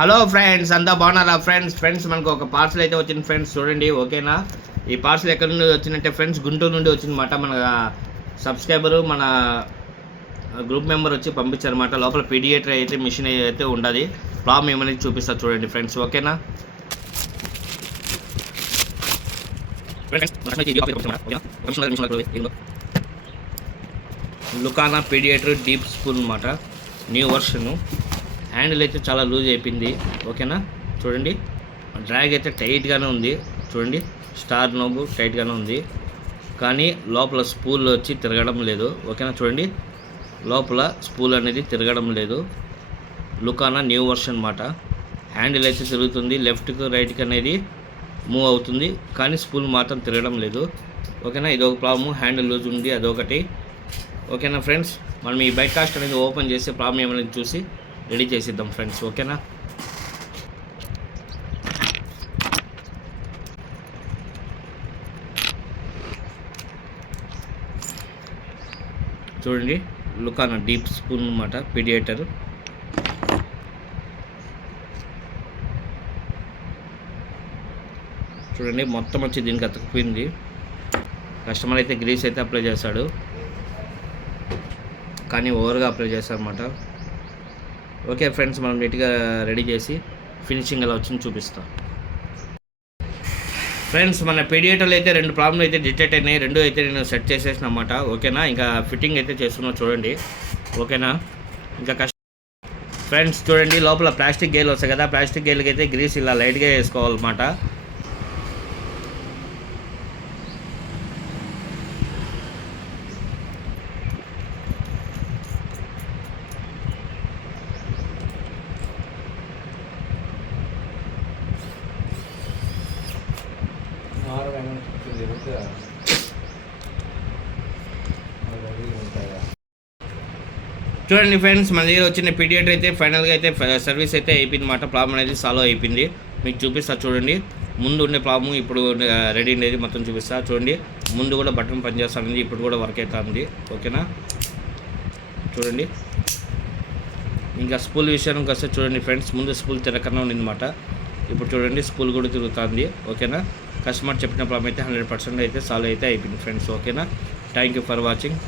Hello friends, అంతా బాగున్నారా friends మనకు ఒక పార్సల్ అయితే వచ్చింది ఫ్రెండ్స్. చూడండి, ఓకేనా. ఈ పార్సల్ ఎక్కడి నుండి వచ్చిందంటే ఫ్రెండ్స్ గుంటూరు నుండి వచ్చిందన్నమాట. మన సబ్స్క్రైబరు, మన గ్రూప్ మెంబర్ వచ్చి పంపించారన్నమాట. లోపల పీడియేటర్ అయితే మిషన్ అయితే ఉండదు. ప్రాబ్లం ఏమనేది చూపిస్తా చూడండి ఫ్రెండ్స్, ఓకేనా. లుకానా పీడియేటర్ డీప్ స్పూన్ అన్నమాట, న్యూ వర్షను. హ్యాండిల్ అయితే చాలా లూజ్ అయిపోయింది, ఓకేనా. చూడండి, డ్రాగ్ అయితే టైట్గానే ఉంది. చూడండి, స్టార్ నోబు టైట్గానే ఉంది, కానీ లోపల స్పూల్ వచ్చి తిరగడం లేదు, ఓకేనా. చూడండి, లోపల స్పూల్ అనేది తిరగడం లేదు. లుకానా న్యూ వర్షన్ అన్నమాట. హ్యాండిల్ అయితే తిరుగుతుంది, లెఫ్ట్కి రైట్కి అనేది మూవ్ అవుతుంది, కానీ స్పూల్ మాత్రం తిరగడం లేదు, ఓకేనా. ఇది ఒక ప్రాబ్లము, హ్యాండిల్ లూజ్ ఉంది, అదొకటి, ఓకేనా ఫ్రెండ్స్. మనం ఈ బైక్ కాస్ట్ అనేది ఓపెన్ చేసి ప్రాబ్లం ఏమైనా చూసి రెడీ చేసిద్దాం ఫ్రెండ్స్, ఓకేనా. చూడండి, లుకానా డీప్ స్పూన్ అన్నమాట, పీడియేటర్. చూడండి, మొత్తం వచ్చి దీనికి అతుక్కుపోయింది. కస్టమర్ అయితే గ్రీస్ అయితే అప్లై చేశాడు, కానీ ఓవర్గా అప్లై చేశారన్నమాట. ఓకే ఫ్రెండ్స్, మనం నీట్గా రెడీ చేసి ఫినిషింగ్ ఎలా వచ్చింది చూపిస్తాం ఫ్రెండ్స్. మన పీడియేటర్లు అయితే 2 ప్రాబ్లమ్ అయితే డిటెక్ట్ అయినాయి, 2 అయితే నేను సెట్ చేసేసిన అన్నమాట, ఓకేనా. ఇంకా ఫిట్టింగ్ అయితే చేస్తున్నా చూడండి, ఓకేనా. ఇంకా ఫ్రెండ్స్ చూడండి, లోపల ప్లాస్టిక్ గేర్లు వస్తాయి కదా, ప్లాస్టిక్ గేర్లకి అయితే గ్రీస్ ఇలా లైట్గా వేసుకోవాలన్నమాట. చూడండి ఫ్రెండ్స్, మన దగ్గర వచ్చిన పీడియేటర్ అయితే ఫైనల్గా అయితే సర్వీస్ అయితే అయిపోయింది అన్నమాట. ప్రాబ్లం అనేది సాల్వ్ అయిపోయింది, మీకు చూపిస్తా చూడండి. ముందు ఉండే ప్రాబ్లం ఇప్పుడు రెడీ ఉండేది మొత్తం చూపిస్తా చూడండి. ముందు కూడా బటన్ పనిచేస్తుంది, ఇప్పుడు కూడా వర్క్ అవుతుంది, ఓకేనా. చూడండి, ఇంకా స్పూల్ విషయానికి వస్తే చూడండి ఫ్రెండ్స్, ముందు స్పూల్ తిరగకుండా ఉండిందన్నమాట, ఇప్పుడు చూడండి స్పూల్ కూడా తిరుగుతుంది, ఓకేనా. కస్టమర్ చెప్పిన ప్రాబ్లం అయితే 100% అయితే సాల్వ్ అయితే అయిపోయింది ఫ్రెండ్స్, ఓకేనా. Thank you for watching.